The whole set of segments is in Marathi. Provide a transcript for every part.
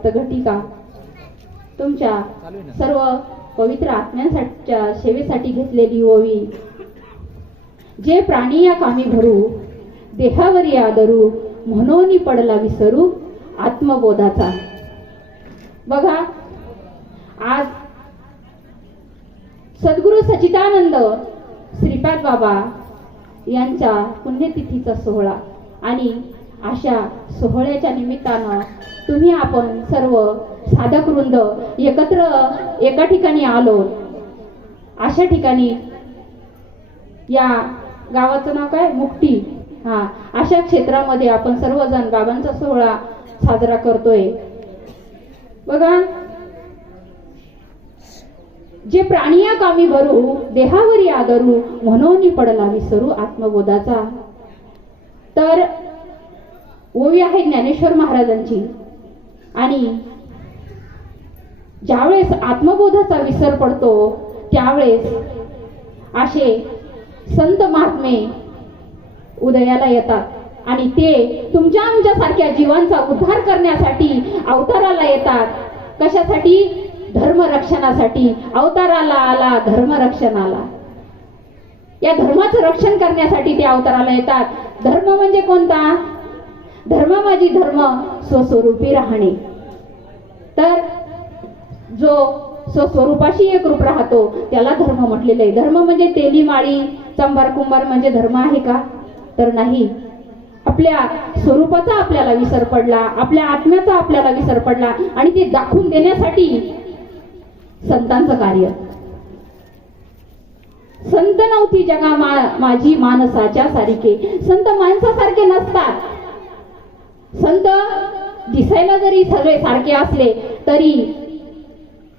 सप्तघटिका तुमच्या सर्व पवित्र आत्म्यांसाठीच्या सेवेसाठी घेतलेली ओवी जे प्राणी या कामी भरू देहावरी आदरू म्हणून पडला विसरू आत्मबोधाचा. बघा आज सद्गुरू सचिदानंद श्रीपाद बाबा यांच्या पुण्यतिथीचा सोहळा आणि अशा सोहळ्याच्या निमित्तानं तुम्ही आपण सर्व साधक वृंद एकत्र एका ठिकाणी आलो. अशा ठिकाणी या गावाचं नाव काय? मुक्ती. हा अशा क्षेत्रामध्ये आपण सर्वजण बाबांचा सोहळा साजरा करतोय. बघा जे प्राणिया कामी भरू देहावरी आदरू म्हणून पडला विसरू आत्मबोधाचा. तर ओवी आहे ज्ञानेश्वर महाराजांची. आणि ज्यावेळेस आत्मबोधाचा विसर पडतो त्यावेळेस असे संत महात्मे उदयाला येतात. आणि ते तुमच्या आमच्यासारख्या जीवांचा उद्धार करण्यासाठी अवताराला येतात. कशासाठी? धर्मरक्षणासाठी. अवताराला आला धर्मरक्षणाला. या धर्माचं रक्षण करण्यासाठी ते अवताराला येतात. धर्म म्हणजे कोणता? धर्म माझी धर्म स्वस्वरूपी राहणे. तर जो स्वस्वरूपाशी एक रूप राहतो त्याला धर्म म्हटलेलं आहे. धर्म म्हणजे तेली माळी चंबार कुंभार म्हणजे धर्म आहे का? तर नाही. आपल्या स्वरूपाचा आपल्याला विसर पडला आपल्या आत्म्याचा आपल्याला विसर पडला आणि ते दाखवून देण्यासाठी संतांचं कार्य. संत नव्हती जगा मा माझी माणसाच्या सारखे संत माणसासारखे नसतात. संत दिसायला जरी सगळे सारखे असले तरी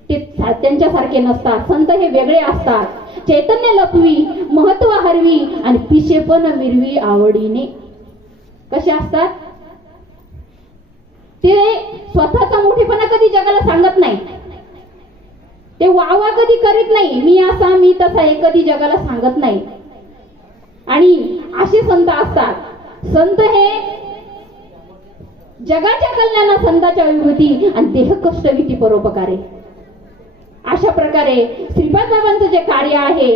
ते त्यांच्यासारखे नसतात. संत हे वेगळे असतात. चैतन्य लपवी महत्त्व हरवी आणि पिशेपण मिरवी आवडीने. कसे असतात? ते स्वतःचा मोठेपणा कधी जगाला सांगत नाही. ते वावा कधी करीत नाही. मी असा मी तसा हे कधी जगाला सांगत नाही. आणि असे संत असतात. संत हे जगाच्या कल्याणा संताच्या विभूती आणि देह कष्ट भीती परोपकारे. अशा प्रकारे श्रीपाद बाबांचं जे कार्य आहे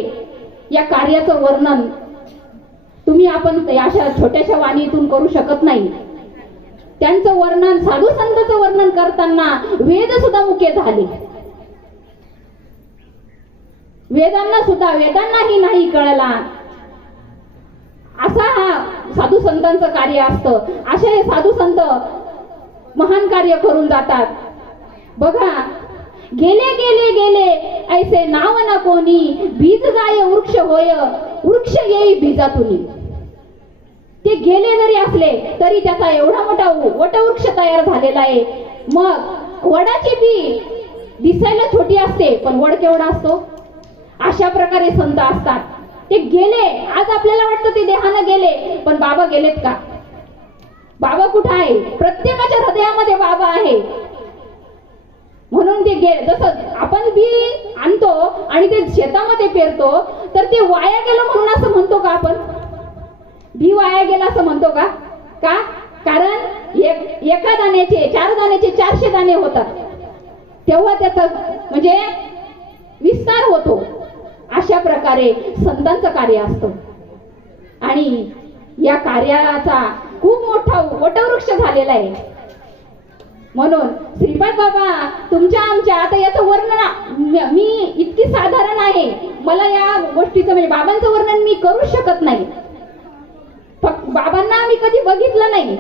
या कार्याचं वर्णन तुम्ही आपण अशा छोट्याशा वाणीतून करू शकत नाही. त्यांचं वर्णन साधू संतांचं वर्णन करताना वेद सुद्धा मुख्य झाले. वेदांना सुद्धा वेदांनाही नाही कळला. असा हा साधू संतांचं कार्य असतं. असे हे साधू संत महान कार्य करून जातात. बघा गेले गेले गेले ऐसे नाव ना कोणी बीज जाय वृक्ष होय वृक्ष येई बीजातून. ते गेले जरी असले तरी त्याचा एवढा मोठा वटवृक्ष तयार झालेला आहे. मग वडाची बी दिसायला छोटी असते पण वड केवढा असतो? अशा प्रकारे संत असतात. ते गेले. आज आपल्याला वाटतं ते देहानं गेले. पण बाबा गेलेत का? बाबा कुठं आहे? प्रत्येकाच्या हृदयामध्ये बाबा आहे. म्हणून ते गे जसं आपण बी आणतो आणि ते शेतामध्ये पेरतो तर ते वाया गेलं म्हणून असं म्हणतो का आपण? बी वाया गेला असं म्हणतो का? का? कारण एक एका दाण्याचे चार दाण्याचे चारशे दाणे होतात. तेव्हा त्याचा म्हणजे विस्तार होतो. प्रकारे संतांचं कार्य असतं. आणि या कार्याचा खूप मोठा वटवृक्ष झालेला आहे. म्हणून श्रीपाद बाबा तुमच्या आमच्या आता याचं वर्णन मी इतकी साधारण आहे. मला या गोष्टीचं म्हणजे बाबांचं वर्णन मी करू शकत नाही. फक्त बाबांना आम्ही कधी बघितलं नाही.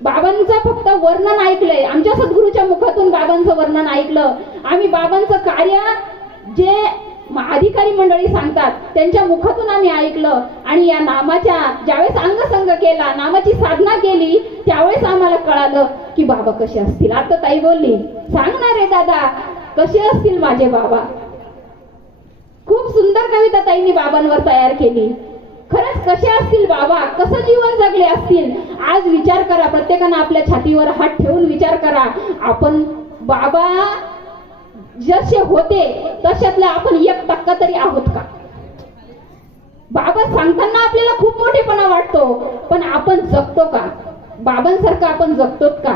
बाबांचं फक्त वर्णन ऐकलंय. आमच्या सद्गुरूच्या मुखातून बाबांचं वर्णन ऐकलं. आम्ही बाबांचं कार्य जे अधिकारी मंडळी सांगतात त्यांच्या मुखातून आम्ही ऐकलं आणि या नामाच्या ज्यावेळेस अंगसंग केला नामाची साधना केली त्यावेळेस आम्हाला कळालं की बाबा कसे असतील. आता ताई बोलली सांगणार रे दादा कसे असतील माझे बाबा? खूप सुंदर कविता ताईंनी बाबांवर तयार केली. खरंच कसे असतील बाबा? कसं जीवन जगले असतील? आज विचार करा प्रत्येकानं आपल्या छातीवर हात ठेवून विचार करा. आपण बाबा जसे होते तशातला आपण एक टक्का तरी आहोत का? बाबा सांगताना आपल्याला खूप मोठेपणा वाटतो पण आपण जगतो का? बाबांसारखं आपण जगतो का?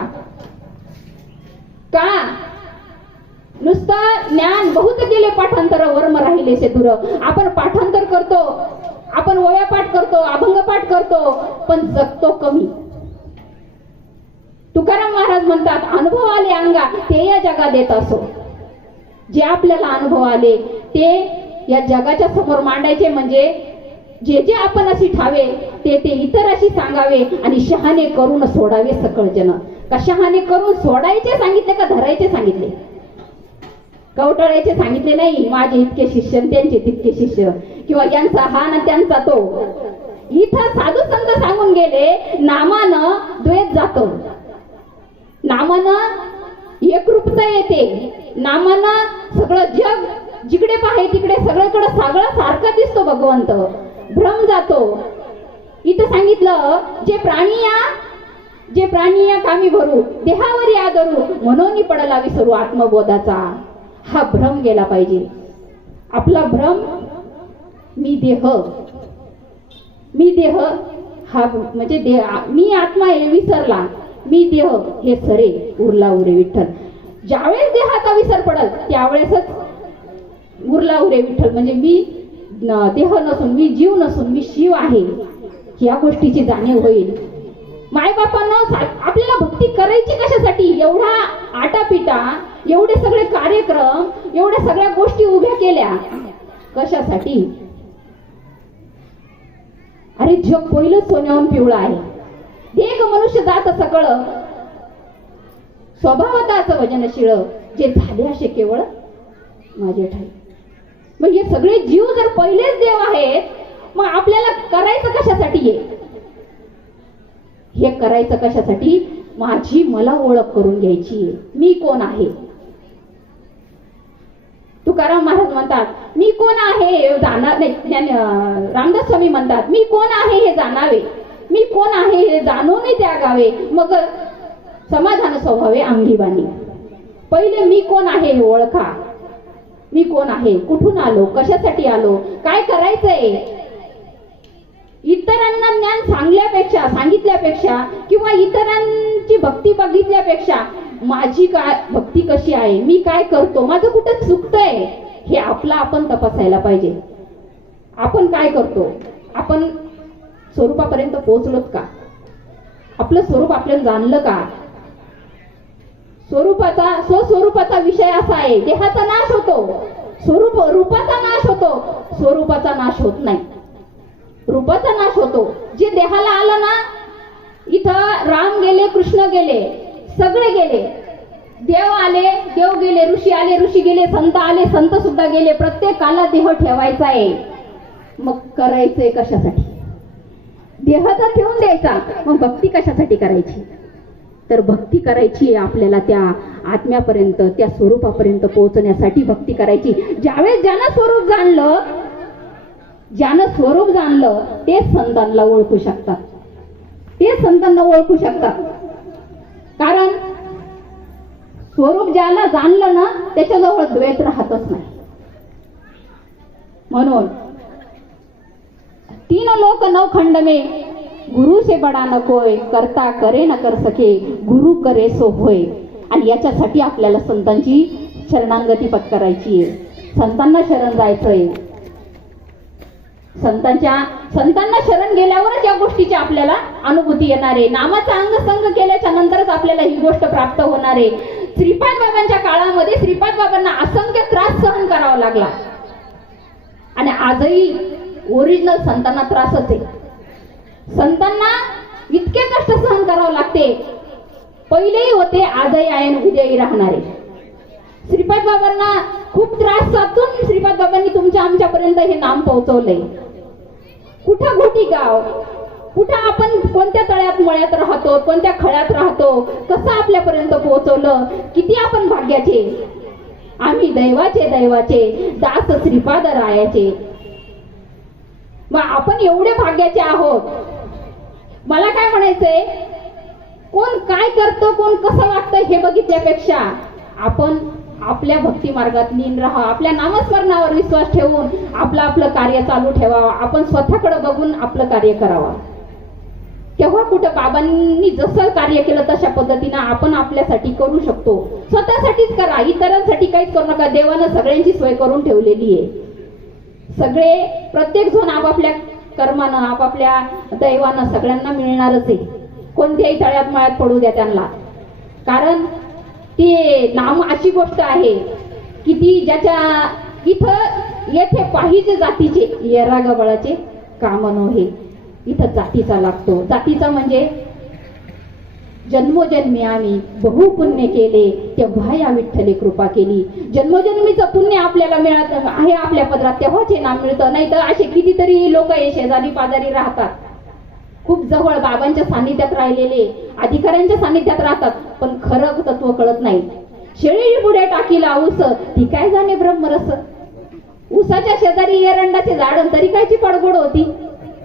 का? नुसतं ज्ञान बहुत गेले पाठांतर वर्म राहिले से दूर आपण पाठांतर करतो आपण ओव्या पाठ करतो अभंग पाठ करतो पण जगतो कमी. तुकाराम महाराज म्हणतात अनुभव आले अंगा ते या जगा देत असो. जे आपल्याला अनुभव आले ते या जगाच्या समोर मांडायचे म्हणजे जे जे आपण अशी ठावे ते ते इतर अशी सांगावे आणि शहाणे करून सोडावे सकळ जन. का शहाणे करून सोडायचे सांगितले का धरायचे सांगितले? कवटळायचे सांगितले नाही? माझे इतके शिष्य त्यांचे तितके शिष्य. किंवा यांचा हा ना त्यांचा तो. इथं साधू संत सांगून गेले नामानं द्वेष जातो. नामानं एकरूपता येते. नामाला सगळं जग जिकडे पाहे तिकडे सगळीकडे सगळं सारखं दिसतो भगवंत. भ्रम जातो. इथं सांगितलं जे प्राणी या जे प्राणी या कामी भरू देहावर या धरू म्हणून पडला विसरू आत्मबोधाचा. हा भ्रम गेला पाहिजे. आपला भ्रम मी देह. मी देह हा म्हणजे देह मी आत्मा हे विसरला. मी देह हे सरे उरला उरे विठ्ठल. ज्यावेळेस देहाचा विसर पडल त्यावेळेसच उरला उरे विठ्ठल. म्हणजे मी देह नसून मी जीव नसून मी शिव आहे या गोष्टीची जाणीव होईल. मायबापांना आपल्याला भक्ती करायची कशासाठी? एवढा आटापिटा एवढे सगळे कार्यक्रम एवढ्या सगळ्या गोष्टी उभ्या केल्या. कशासाठी? अरे जग पहिलं सोन्याहून पिवळं आहे. देख मनुष्य जात सकळ स्वभावताच वजनशीळ जे झाले असे केवळ माझे ठाई. मग हे सगळे जीव जर पहिलेच देव आहेत मग आपल्याला करायचं कशासाठी हे? हे करायचं कशासाठी? माझी मला ओळख करून घ्यायची आहे. मी कोण आहे? तुकाराम महाराज म्हणतात मी कोण आहे? हे जाणार नाही रामदास स्वामी म्हणतात मी कोण आहे हे जाणावे? मी कोण आहे हे जाणूनही त्यागावे? मग समाधान स्वभावे अंगीबानी. पहिले मी कोण आहे हे ओळखा. मी कोण आहे? कुठून आलो? कशासाठी आलो? काय करायचंय? इतरांना ज्ञान सांगल्यापेक्षा सांगितल्यापेक्षा किंवा इतरांची भक्ती बघितल्यापेक्षा माझी काय भक्ती कशी आहे? मी काय करतो? माझं कुठं चुकतंय? हे आपलं आपण तपासायला पाहिजे. आपण काय करतो? आपण स्वरूपापर्यंत पोहोचलोत का? आपलं स्वरूप आपल्याला जाणलं का? स्वरूपाचा स्वस्वरूपाचा विषय असा आहे देहाचा नाश होतो. स्वरूप रूपाचा नाश होतो. स्वरूपाचा नाश होत नाही. रूपाचा नाश होतो. जे देहाला आलं ना इथं राम गेले कृष्ण गेले सगळे गेले. देव आले देव गेले ऋषी आले ऋषी गेले संत आले संत सुद्धा गेले. प्रत्येकाला देह ठेवायचा आहे. मग करायचंय कशासाठी? देह तर ठेवून द्यायचा मग भक्ती कशासाठी करायची? तर भक्ती करायची आहे आपल्याला त्या आत्म्यापर्यंत त्या स्वरूपापर्यंत पोहोचण्यासाठी भक्ती करायची. ज्यावेळेस ज्यानं स्वरूप जाणलं ज्यानं स्वरूप जाणलं तेच संतांना ओळखू शकतात. ते संतांना ओळखू शकतात. कारण स्वरूप ज्याला जाणलं ना त्याच्याजवळ द्वेत राहतच नाही. म्हणून तीन लोक नव खंड में गुरु से बडा नकोय करता करे न कर सके गुरु करे सो होय. आणि याच्यासाठी आपल्याला संतांची शरणांगती पत्करायची आहे. संतांना शरण जायचंय. संतांच्या संतांना शरण गेल्यावरच या गोष्टीची आपल्याला अनुभूती येणार आहे. नामाचा अंगसंग केल्याच्या नंतरच आपल्याला ही गोष्ट प्राप्त होणार आहे. श्रीपाद बाबांच्या काळामध्ये श्रीपाद बाबांना असंख्य त्रास सहन करावा लागला. आणि आजही ओरिजिनल संतांना त्रासच आहे. संतांना इतके कष्ट सहन करावं लागते. पहिलेही होते आजही आहे उद्याही राहणारे श्रीपाद बाबांना खूप त्रास साधून श्रीपाद बाबांनी तुमच्या आमच्यापर्यंत हे नाम पोहोचवलंय. कुठं घोटी गाव कुठं आपण कोणत्या तळ्यात मळ्यात राहतो कोणत्या खळ्यात राहतो कसं आपल्यापर्यंत पोहोचवलं किती आपण भाग्याचे? आम्ही दैवाचे दैवाचे दास श्रीपाद रायाचे. मग आपण एवढे भाग्याचे आहोत. मला काय म्हणायचंय? कोण काय करतो कोण कसं वागतं हे बघितल्यापेक्षा आपण आपल्या भक्ती मार्गात लीन राहा आपल्या नामस्मरणावर विश्वास ठेवून आपलं आपलं कार्य चालू ठेवावं आपण स्वतःकडे बघून आपलं कार्य करावं. तेव्हा कुठं बाबांनी जसं कार्य केलं तशा पद्धतीनं आपण आपल्यासाठी करू शकतो. स्वतःसाठीच करा इतरांसाठी काहीच करू नका. देवानं सगळ्यांची सोय करून ठेवलेली आहे. सगळे प्रत्येक जण आपापल्या कर्मानं आपापल्या दैवानं सगळ्यांना मिळणारच आहे. कोणत्याही तळ्यात माळ्यात पडू द्या त्यांना. कारण ते नाम अशी गोष्ट आहे की ती ज्याच्या इथं येथे पाहिजे जातीचे येरागबळाचे काम नव्हे. इथं जातीचा लागतो. जातीचा म्हणजे जन्मोजन्मी आम्ही बहु पुण्य केले तेव्हा या विठ्ठले कृपा केली. जन्मोजन्मीचं पुण्य आपल्याला मिळत आहे आपल्या पदरात तेव्हाच हे नाम मिळतं. नाही तर असे कितीतरी लोक हे शेजारी पाजारी राहतात. खूप जवळ बाबांच्या सानिध्यात राहिलेले अधिकाऱ्यांच्या सानिध्यात राहतात पण खरं तत्व कळत नाही. शेळी पुढे टाकीला ऊस ती काय जाणे ब्रह्मरस? ऊसाच्या शेजारी एरंडाचे झाड तरी कायची पडगोड होती?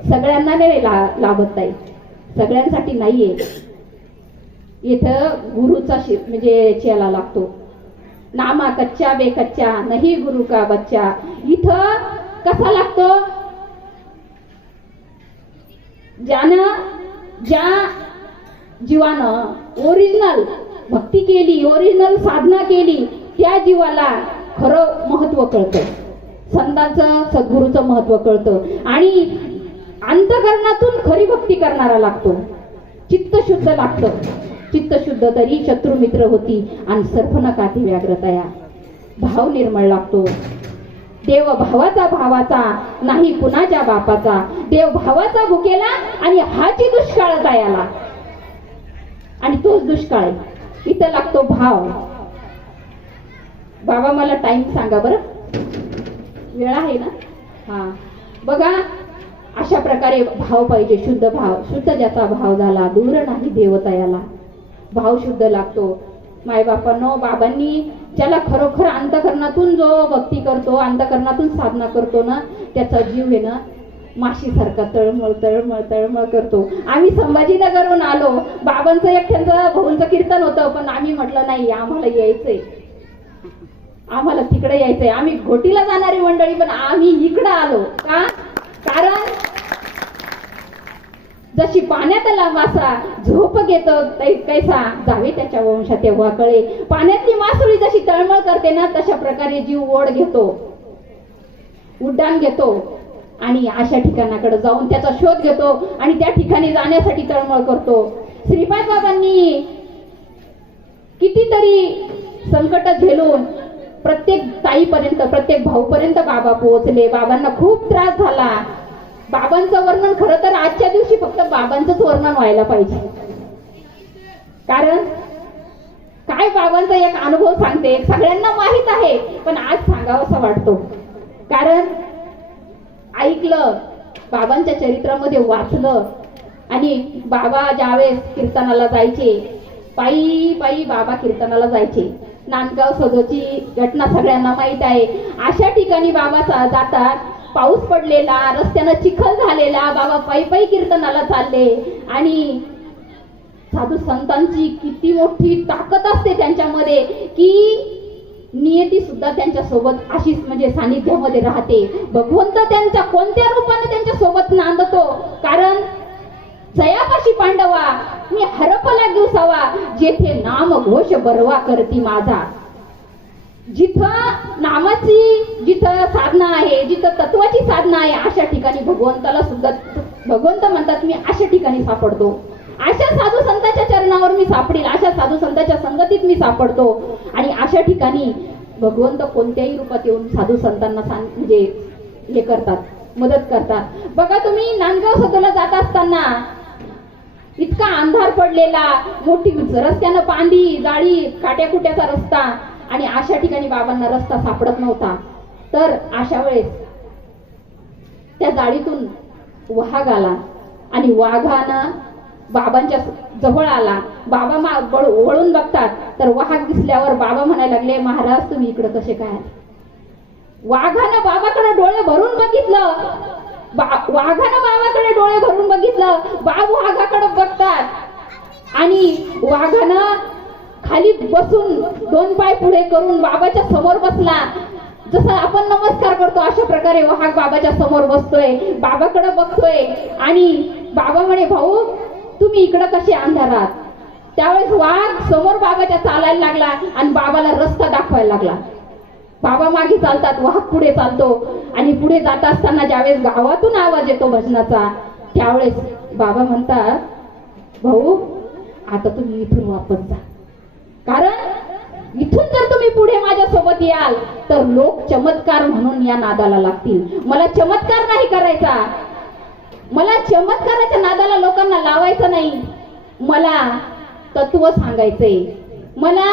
सगळ्यांना नाही ला- लाभत नाही. सगळ्यांसाठी नाहीये. इथं गुरुचा शि म्हणजे चेला लागतो. नामा कच्चा बे कच्चा नाही गुरु का बच्चा. इथं कसा लागतो? ज्यानं ज्या जीवानं ओरिजिनल भक्ती केली ओरिजिनल साधना केली त्या जीवाला खरं महत्त्व कळतं. संतांचं सद्गुरूचं महत्त्व कळतं. आणि अंतकरणातून खरी भक्ती करणारा लागतो. चित्त शुद्ध लागतं. चित्त शुद्ध तरी शत्रू मित्र होती आणि सर्व काठी व्याग्रतया भाव निर्मळ लागतो. देव भावाचा भावाचा नाही कुणाच्या बापाचा. देव भावाचा भुकेला आणि हाची दुष्काळ तयाला आणि तोच दुष्काळ इथं लागतो भाव. बाबा मला टाइम सांगा बरं. वेळ आहे ना? हा. बघा अशा प्रकारे भाव पाहिजे. शुद्ध भाव. शुद्ध ज्याचा भाव झाला दूर नाही देवता याला भाव शुद्ध लागतो. मायबापांनो बाबांनी ज्याला खरोखर अंतकरणातून जो भक्ती करतो अंतकरणातून साधना करतो ना त्याचा जीव आहे ना माशीसारखा तळमळ तळमळ तळमळ करतो. आम्ही संभाजीनगरहून आलो. बाबांचं एकट्यांचं भाऊंचं कीर्तन होतं पण आम्ही म्हटलं नाही आम्हाला यायचंय. आम्हाला तिकडे यायचंय. आम्ही घोटीला जाणारी मंडळी पण आम्ही इकडं आलो. का? कारण जशी पाण्यातला मासा झोप घेतो कैसा जावे त्याच्या वंशा तेव्हा कळे. पाण्यातली मासुळी जशी तळमळ करते ना तशा प्रकारे जीव ओढ घेतो उड्डाण घेतो आणि अशा ठिकाणाकडे जाऊन त्याचा शोध घेतो आणि त्या ठिकाणी जाण्यासाठी तळमळ करतो. श्रीपाद बाबांनी कितीतरी संकट झेलून प्रत्येक ताईपर्यंत प्रत्येक भाऊपर्यंत बाबा पोहोचले. बाबांना खूप त्रास झाला. बाबांचं वर्णन खरं तर आजच्या दिवशी फक्त बाबांचंच वर्णन व्हायला पाहिजे. कारण काय बाबांचा एक अनुभव सांगते सगळ्यांना माहीत आहे पण आज सांगावासा वाटतो. कारण ऐकलं बाबांच्या चरित्रामध्ये वाचलं आणि बाबा ज्यावेळेस कीर्तनाला जायचे पायी पायी बाबा कीर्तनाला जायचे. नांदगाव सदोची घटना सगळ्यांना माहीत आहे. अशा ठिकाणी बाबा जातात पाऊस पडलेला रस्त्यानं चिखल झालेला बाबा पायी पायी कीर्तनाला चालले. आणि साधू संतांची किती मोठी ताकद असते त्यांच्यामध्ये की नियती सुद्धा त्यांच्यासोबत अशीच म्हणजे सानिध्यामध्ये राहते. भगवंत त्यांच्या कोणत्या रूपाने त्यांच्यासोबत नांदतो? कारण जयापाशी पांडवा मी हरपला दिवसावा जेथे नाम घोष बरवा करती माझा. जिथं नामाची जिथं साधना आहे जिथं तत्वाची साधना आहे अशा ठिकाणी भगवंताला सुद्धा भगवंत म्हणतात मी अशा ठिकाणी सापडतो. अशा साधू संतांच्या चरणावर मी सापडेल अशा साधू संतांच्या संगतीत मी सापडतो. आणि अशा ठिकाणी भगवंत कोणत्याही रूपात येऊन साधू संतांना सांग म्हणजे हे करतात मदत करतात. बघा तुम्ही नांदगाव सदोला जात असताना इतका अंधार पडलेला मोठी रस्त्यानं पांदी जाळी काट्याकुट्याचा रस्ता. आणि अशा ठिकाणी बाबांना रस्ता सापडत नव्हता. तर अशा वेळेस त्या जाळीतून वाघ आला आणि वाघानं बाबांच्या जवळ आला. बाबा मा बळ- वळून बघतात. तर वाघ दिसल्यावर बाबा म्हणायला लागले महाराज तुम्ही इकडे कसे काय? वाघानं बाबाकडे डोळे भरून बघितलं. बा- वाघानं बाबाकडे डोळे भरून बघितलं. बाब वाघाकडे बघतात. आणि वाघानं खाली बसून दोन पाय पुढे करून बाबाच्या समोर बसला. जसं आपण नमस्कार करतो अशा प्रकारे वाघ बाबाच्या समोर बसतोय बाबाकडे बघतोय. आणि बाबा म्हणे भाऊ तुम्ही इकडं कसे अंधारात त्यावेळेस वाघ समोर बाबाच्या चालायला लागला आणि बाबाला रस्ता दाखवायला लागला. बाबा मागे चालतात वाघ पुढे चालतो. आणि पुढे जात असताना ज्यावेळेस गावातून आवाज येतो भजनाचा त्यावेळेस बाबा म्हणतात भाऊ आता तुम्ही इथून वापस जा. कारण इथून जर तुम्ही पुढे माझ्या सोबत याल तर लोक चमत्कार म्हणून या नादाला लागतील. मला चमत्कार नाही करायचा. मला चमत्काराच्या नादाला लोकांना लावायचं नाही. मला तत्व सांगायचंय. मला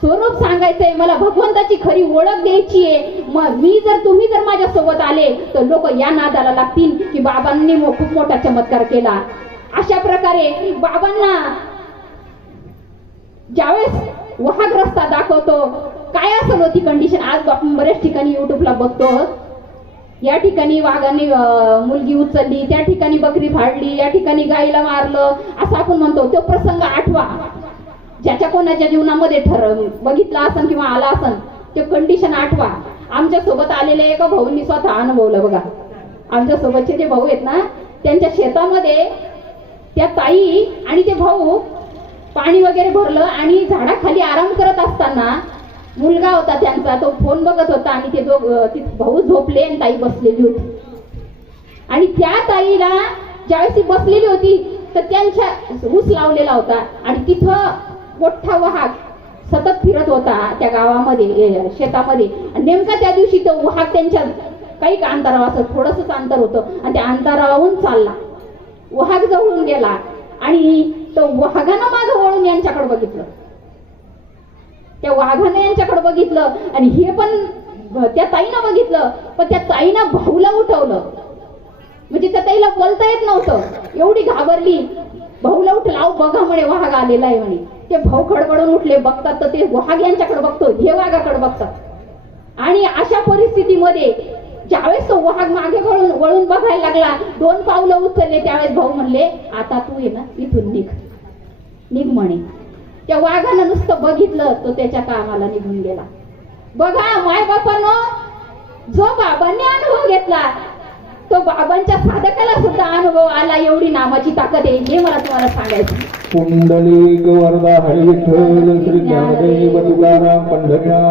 स्वरूप सांगायचंय. मला भगवंताची खरी ओळख द्यायची आहे. मग मी जर तुम्ही जर माझ्या सोबत आले तर लोक या नादाला लागतील की बाबांनी खूप मोठा चमत्कार केला. अशा प्रकारे बाबांना ज्यावेळेस वाहक रस्ता दाखवतो काय असेल होती कंडिशन आज आपण बऱ्याच ठिकाणी युट्यूबला बघतो. या ठिकाणी वाघाने मुलगी उचलली त्या ठिकाणी बकरी फाडली या ठिकाणी गाईला मारलं असं आपण म्हणतो. तो प्रसंग आठवा. ज्याच्या कोणाच्या जीवनामध्ये ठर बघितला असन किंवा आला असन ते कंडिशन आठवा. आमच्यासोबत आलेले एका भाऊंनी स्वतः अनुभवलं बघा. आमच्या सोबतचे जे भाऊ आहेत ना त्यांच्या शेतामध्ये त्या ताई आणि ते भाऊ पाणी वगैरे भरलं आणि झाडाखाली आराम करत असताना मुलगा होता त्यांचा तो फोन बघत होता आणि ते दोघ ती भाऊ झोपले आणि ताई बसलेली होती. आणि त्या ताईला ज्यावेळेस ती बसलेली होती तर त्यांच्या ऊस लावलेला होता आणि तिथं मोठा वाहक सतत फिरत होता त्या गावामध्ये शेतामध्ये. आणि नेमका त्या दिवशी तो वाहक त्यांच्या काही का अंतरावर असं थोडंसंच अंतर होतं आणि त्या अंतरावरून चालला. वाहक जवळून गेला आणि तर वाघानं माझं वळून यांच्याकडे बघितलं. त्या वाघानं यांच्याकडे बघितलं आणि हे पण त्या ताईनं बघितलं पण त्या ताईनं भाऊला उठवलं. म्हणजे त्या ताईला बोलता येत नव्हतं. एवढी घाबरली. भाऊला उठला अहो बघा म्हणे वाघ आलेला आहे म्हणे. ते भाऊ खडबडून उठले बघतात तर ते वाघ यांच्याकडे बघतो हे वाघाकडे बघतात. आणि अशा परिस्थितीमध्ये ज्यावेळेस तो वाघ मागे वळून वळून बघायला लागला दोन पावलं उचलले त्यावेळेस भाऊ म्हणले आता तू ये ना इथून निघ. निघ म्हणे. त्या वाघानं नुसतं बघितलं तो त्याच्या कामाला निघून गेला. बघा माय बापानं जो बाबांनी अनुभव घेतला तो बाबांच्या साधकाला सुद्धा अनुभव आला एवढी नामाची ताकद आहे हे मला तुम्हाला सांगायचं कुंडली वरदा हरी विठ्ठल श्री ज्ञानदेव तुकाराम पंढरीनाथ.